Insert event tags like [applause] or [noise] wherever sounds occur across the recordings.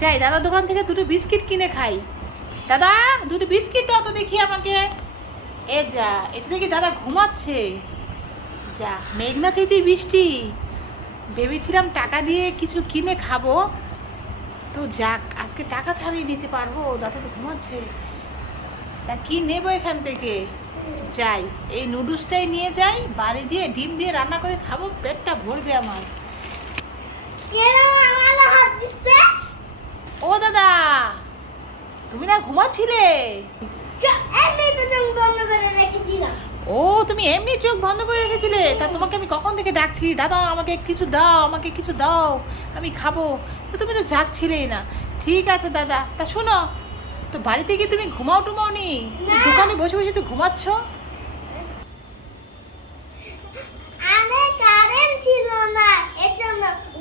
যাই দাদার দোকান থেকে দুটো বিস্কিট কিনে খাই। দাদা, দুটো বিস্কিট দাও তো দেখি আমাকে। এ যা, এটা দেখি দাদা ঘুমাচ্ছে। যা, মেঘনা চাইতেই বৃষ্টি। ভেবেছিলাম টাকা দিয়ে কিছু কিনে খাব। তো যাক, আজকে টাকা ছাড়িয়ে নিতে পারব, দাদা তো ঘুমাচ্ছে। তা কি নেব এখান থেকে? যাই, এই নুডলসটাই নিয়ে যাই, বাড়ি গিয়ে ডিম দিয়ে রান্না করে খাব, পেটটা ভরবে আমার। ও দাদা তুমি না ঘুমাচ্ছিলে? ও তুমি এমনি চোখ বন্ধ করে রেখেছিলে? তা তোমাকে আমি কখন থেকে ডাকছি? দাদা আমাকে কিছু দাও আমাকে কিছু দাও আমি খাব। তো তুমি তো জাগছিলেই না। ঠিক আছে দাদা তা শোনো তো বাড়িতে গিয়ে তুমি ঘুমাও টুমাও নি। না। দোকানে বসে বসে তো ঘুমাচ্ছ?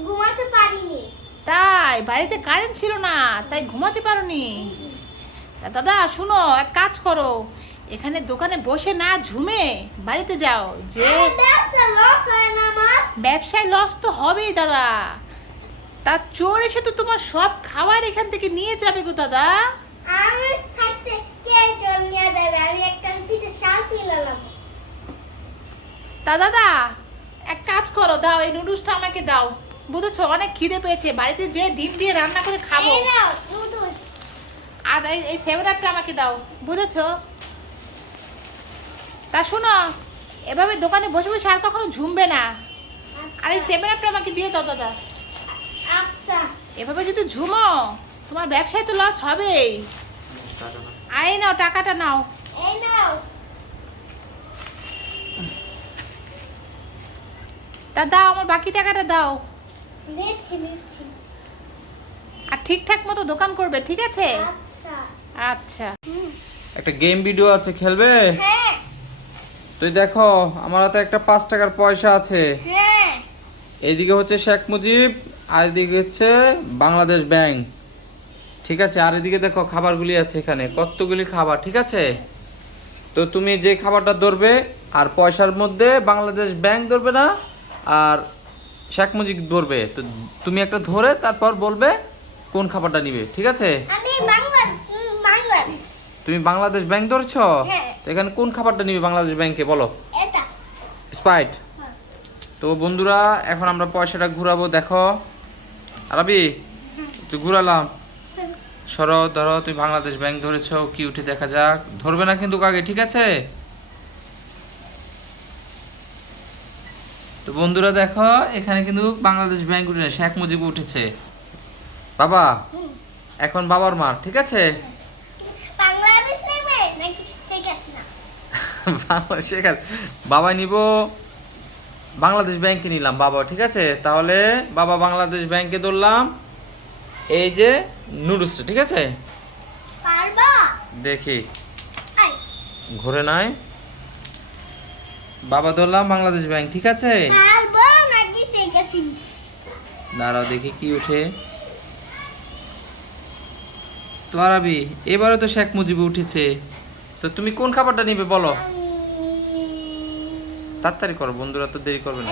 ঘুমাতে পারিনি। তাই বাড়িতে কারেন্ট ছিল না তাই ঘুমাতে পারোনি। দাদা শুনো এক কাজ করো। এখানে দোকানে বসে না ঝুমে বাড়িতে যাও। যে ব্যবসায় লস তো হবেই দাদা। তা চোর এসে তো তোমার সব খাবার এখান থেকে নিয়ে যাবে গো দাদা। আমি থাকতে কে জল নিয়ে দেবে আমি একটা পিঠে শাল তুলালাম তা দাদা এক কাজ করো দাও এই নুডলসটা আমাকে দাও। বুঝেছ? অনেক খিদে পেয়েছে। বাড়িতে যে ডিম দিয়ে রান্না করে খাব। আর এই সেভেন আপটা আমাকে দাও বুঝেছ? তা শোনো এভাবে দোকানে বসে বসে আর কখনো ঝুমবে না। আর এই সেভেন আপটা আমাকে দিয়ে দাও দাদা। আচ্ছা। এভাবে যদি ঝুমো তোমার ব্যবসায় তো লস হবেই। আই নাও টাকাটা নাও। নাও। তা দাও আমার বাকি টাকাটা দাও। আর ঠিকঠাক মতো দোকান করবে ঠিক আছে? আচ্ছা। আচ্ছা। একটা গেম ভিডিও আছে খেলবে? হ্যাঁ। তুই দেখো আমার হাতে একটা পাঁচ টাকার পয়সা আছে। হ্যাঁ। এইদিকে হচ্ছে শেখ মুজিব আর এদিকে হচ্ছে বাংলাদেশ ব্যাংক। ঠিক আছে? আর এদিকে দেখো খাবারগুলি আছে এখানে। কতগুলি খাবার ঠিক আছে? তো তুমি যে খাবারটা ধরবে আর পয়সার মধ্যে বাংলাদেশ ব্যাংক ধরবে না আর শেখ মুজিব ধরবে। তো তুমি একটা ধরে তারপর বলবে কোন খাবারটা নিবে ঠিক আছে? তুমি বাংলাদেশ ব্যাংক ধরছো? হ্যাঁ। এখানে কোন খাবারটা নিবে বাংলাদেশ ব্যাংকে বলো? স্পাইট হ্যাঁ। তো বন্ধুরা এখন আমরা পয়সাটা ঘুরাবো দেখো। আরবি একটু ঘুরালাম। সরো ধরো তুমি বাংলাদেশ ব্যাংক ধরেছো কি উঠে দেখা যাক। ধরবে না কিন্তু আগে ঠিক আছে? বন্ধুরা দেখো এখানে কিন্তু বাংলাদেশ ব্যাংক উঠে শেখ মুজিব উঠেছে। বাবা এখন বাবার মার ঠিক আছে? শেখ [laughs] বাবা নিব। বাংলাদেশ ব্যাংকে নিলাম বাবা ঠিক আছে? তাহলে বাবা বাংলাদেশ ব্যাংকে ধরলাম। এই যে নুডলসটা ঠিক আছে? দেখি। ঘুরে নয় বাবা ধরলাম বাংলাদেশ ব্যাংক ঠিক আছে? দাঁড়াও দেখি কি উঠে। তো আরবি এবারে তো শেখ মুজিব উঠেছে। তো তুমি কোন খাবারটা নিবে বলো? তাড়াতাড়ি করো বন্ধুরা তো দেরি করবে না।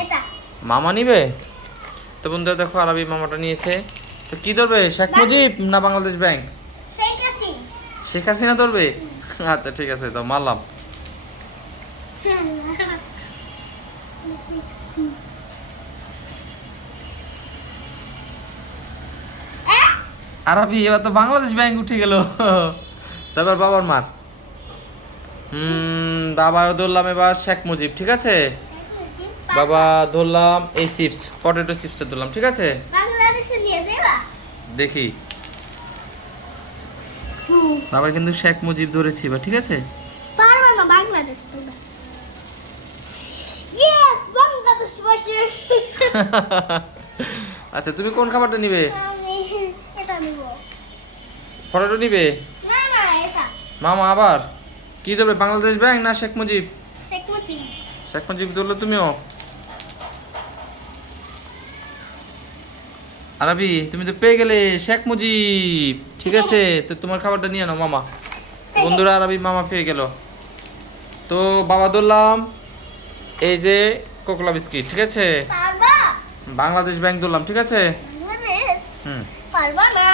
মামা নিবে? তো বন্ধুরা দেখো আরবি মামাটা নিয়েছে। তো কি ধরবে শেখ মুজিব না বাংলাদেশ ব্যাংক? শেখ হাসিনা ধরবে? আচ্ছা ঠিক আছে তো মারলাম। আরবি এবার তো বাংলাদেশ ব্যাংক উঠে গেল। তারপর বাবার মার। হুম বাবাও ধরলাম এবার শেখ মুজিব ঠিক আছে? বাবা ধরলাম এই চিপস পটেটো চিপসটা ধরলাম ঠিক আছে? দেখি। বাবা কিন্তু শেখ মুজিব ধরেছি এবার ঠিক আছে? [laughs] আচ্ছা তুমি কোন খাবারটা নিবে? নিব পটেটো নিবে? মামা আবার? কি দেবে বাংলাদেশ ব্যাংক না শেখ মুজিব? শেখ মুজিব। শেখ মুজিব ধরলে তুমিও? আরবি তুমি তো পেয়ে গেলে শেখ মুজিব। ঠিক আছে তো তোমার খাবারটা নিয়ে নাও মামা। বন্ধুরা আরবি মামা পেয়ে গেল। তো বাবা ধরলাম এই যে কোকলা বিস্কিট ঠিক আছে? বাংলাদেশ ব্যাংক ধরলাম ঠিক আছে? হুম। পারবা না।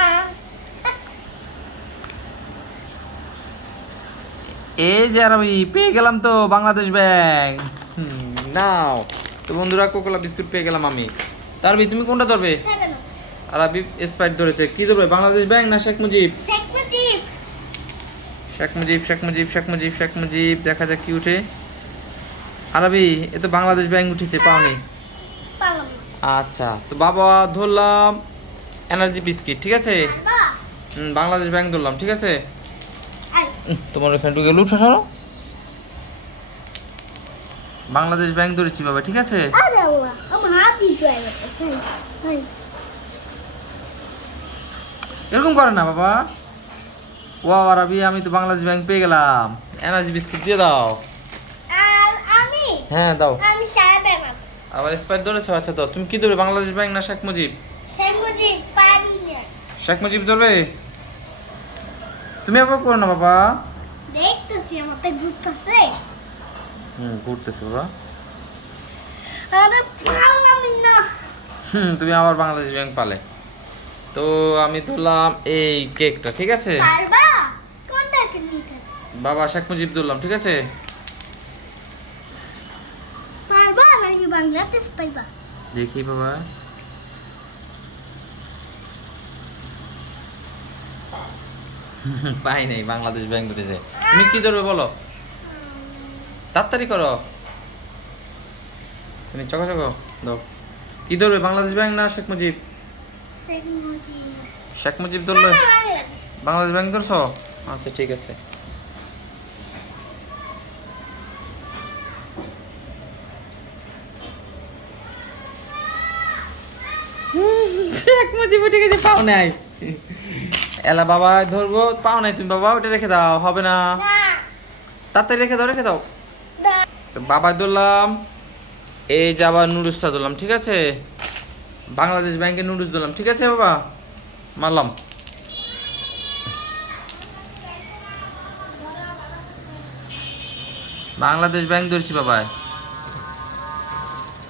এই যে আর আমি পেয়ে গেলাম তো বাংলাদেশ ব্যাংক নাও। তো বন্ধুরা কোকোলা বিস্কুট পেয়ে গেলাম আমি। তারবি তুমি কোনটা ধরবে? আর আবি স্প্রাইট ধরেছে। কি ধরবে? বাংলাদেশ ব্যাংক না শেখ মুজিব? শেখ মুজিব। শেখ মুজিব শেখ মুজিব শেখ মুজিব দেখা যাক কি উঠে। আরবি এ তো বাংলাদেশ ব্যাংক উঠেছে পাওনি। পালাম আচ্ছা তো বাবা ধরলাম এনার্জি বিস্কিট ঠিক আছে? হুম, বাংলাদেশ ব্যাংক ধরলাম ঠিক আছে? তোমার ওখানে ঢুকে লুঠো সরো। বাংলাদেশ ব্যাংক ধরেছি বাবা ঠিক আছে? এরকম করে না বাবা। ও আরবি আমি তো বাংলাদেশ ব্যাংক পেয়ে গেলাম। এনার্জি বিস্কিট দিয়ে দাও। হ্যাঁ দাও। আমি সাহেব আবার স্পাইট ধরেছো? আচ্ছা দাও। তুমি কি ধরবে? বাংলাদেশ ব্যাংক না শেখ মুজিব? শেখ মুজিব পারি না। শেখ মুজিব ধরবে? তুমি আবার করো না বাবা। দেখতেছি আমার তো ঘুরতেছে। হুম ঘুরতেছে বাবা। আরে পারলাম না। হুম তুমি আবার বাংলাদেশ ব্যাংক পালে। তো আমি ধরলাম এই কেকটা ঠিক আছে? পারবা? কোনটাকে নিতে বাবা শেখ মুজিব ধরলাম ঠিক আছে? পারবা? নাকি বাংলাদেশ পাইবা? দেখি বাবা। [laughs] পাই নাই বাংলাদেশ ব্যাংক ধরেছে তুমি কি ধরবে বলো? তাড়াতাড়ি করো। তুমি চকো চকো দাও। কি ধরবে বাংলাদেশ ব্যাংক না শেখ মুজিব? শেখ মুজিব। শেখ মুজিব ধরলে? বাংলাদেশ বাংলাদেশ ব্যাংক ধরছো? আচ্ছা ঠিক আছে। শেখ মুজিব উঠে গেছে পাও নাই। [laughs] এলা বাবা ধরবো পাও নাই তুমি বাবা ওটা রেখে দাও হবে না। তাড়াতাড়ি রেখে দাও রেখে দাও। বাবা ধরলাম এই যে আবার নুডলসটা ধরলাম ঠিক আছে? বাংলাদেশ ব্যাংকের নুডলস ধরলাম ঠিক আছে বাবা? মারলাম। বাংলাদেশ ব্যাংক ধরছি বাবা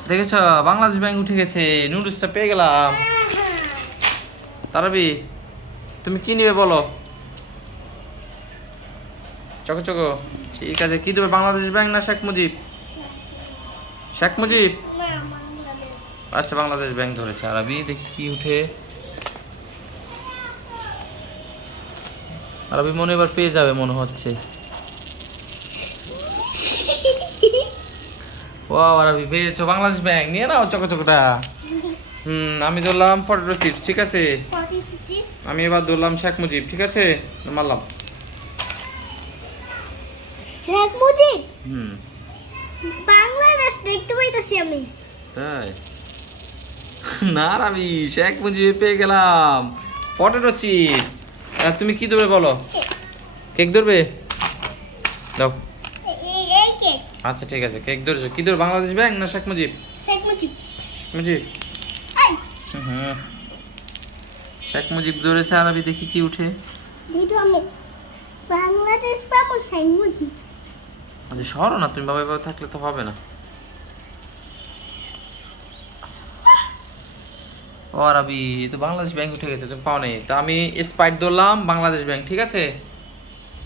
দেখেছ? বাংলাদেশ ব্যাংক উঠে গেছে নুডলসটা পেয়ে গেলাম। তারাবি তুমি কি নিবে বলো? Choco choco. ঠিক আছে কি দেবে বাংলাদেশ ব্যাংক না শেখ মুজিব? শেখ মুজিব? আচ্ছা বাংলাদেশ ব্যাংক ধরেছে। আর আমি দেখি কি উঠে। আর আমি মনে এবার পেয়ে যাবে মনে হচ্ছে। ও আর আমি পেয়েছ বাংলাদেশ ব্যাংক। নিয়ে নাও চকো চকোটা। হুম আমি ধরলাম ফটো ঠিক আছে? আমি এবার ধরলাম শেখ মুজিব ঠিক আছে? মারলাম। শেখ মুজিব? হুম। বাংলাদেশ দেখতে পাইতাছি আমি। তাই? না আমি শেখ মুজিব পেয়ে গেলাম। Potato chips. তুমি কি ধরবে বলো? কেক ধরবে? দাও। আচ্ছা ঠিক আছে কেক ধরেছো। কি ধরবে বাংলাদেশ ব্যাংক না শেখ মুজিব? শেখ মুজিব। মুজিব। হুম। শেখ মুজিব ধরেছে আর আমি দেখি কি উঠে। বাংলাদেশ পাবো শেখ মুজিব। আচ্ছা সরো না তুমি বাবা এভাবে থাকলে তো হবে না। ও আরবি তো বাংলাদেশ ব্যাংক উঠে গেছে তুমি পাও নেই। তা আমি স্পাইট ধরলাম বাংলাদেশ ব্যাংক ঠিক আছে?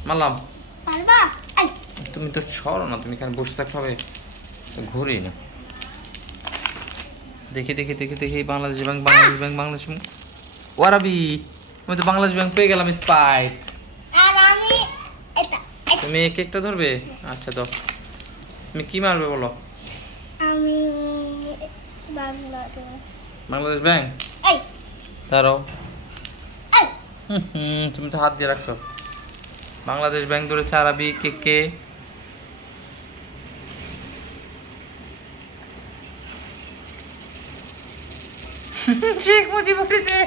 মারলাম। তুমি তো সরো না তুমি এখানে বসে থাকতে হবে? ঘুরি না দেখি দেখি দেখি দেখি Bangladesh bank Bangladesh bank Bangladesh bank. ও আরবি আমি তো বাংলাদেশ ব্যাংক পেয়ে গেলাম স্পাইট আর আমি এটা। তুমি এই কেকটা ধরবে? আচ্ছা দাও। তুমি কি মারবে বলো? আমি বাংলাদেশ। বাংলাদেশ ব্যাংক? এই। দাঁড়াও। হুম, তুমি তো হাত দিয়ে রাখছো। বাংলাদেশ ব্যাংক ধরেছে আরবি কে কে? মুজিব উঠেছে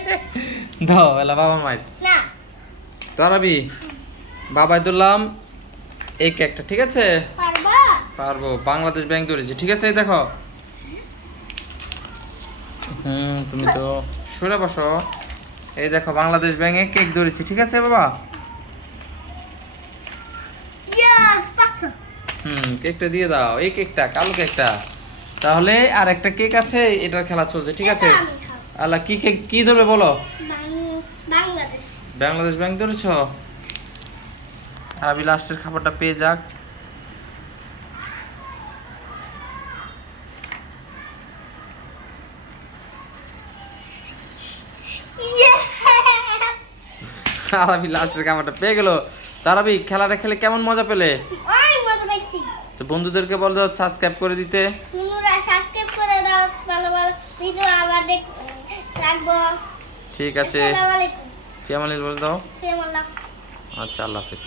দাও এলা বাবা মায়ের। বাবাই এই কেকটা ঠিক আছে? পারব? বাংলাদেশ ব্যাংক ধরেছি ঠিক আছে? দেখো। হুম তুমি তো সরে বসো। এই দেখো বাংলাদেশ ব্যাংকে কেক ধরেছি ঠিক আছে বাবা? ইয়েস হুম কেকটা দিয়ে দাও। এই কেকটা কালো কেকটা। তাহলে আর একটা কেক আছে এটার খেলা চলছে ঠিক আছে। আল্লাহ কি কি ধরবে বলো? বাংলাদেশ। ব্যাংক ধরেছ? আরবি লাস্টের খাবারটা পেয়ে যাক। আরবি লাস্টের খাবারটা পেয়ে গেল। তারাবি খেলাটা খেলে কেমন মজা পেলে? তো বন্ধুদেরকে বল দাও সাবস্ক্রাইব করে দিতে। বন্ধুরা সাবস্ক্রাইব করে দাও ভালো ভালো ভিডিও আবার দেখ রাখব। ঠিক আছে। আসসালামু আলাইকুম। ফিয়ামালিল বলে দাও। আচ্ছা আল্লাহ হাফিজ।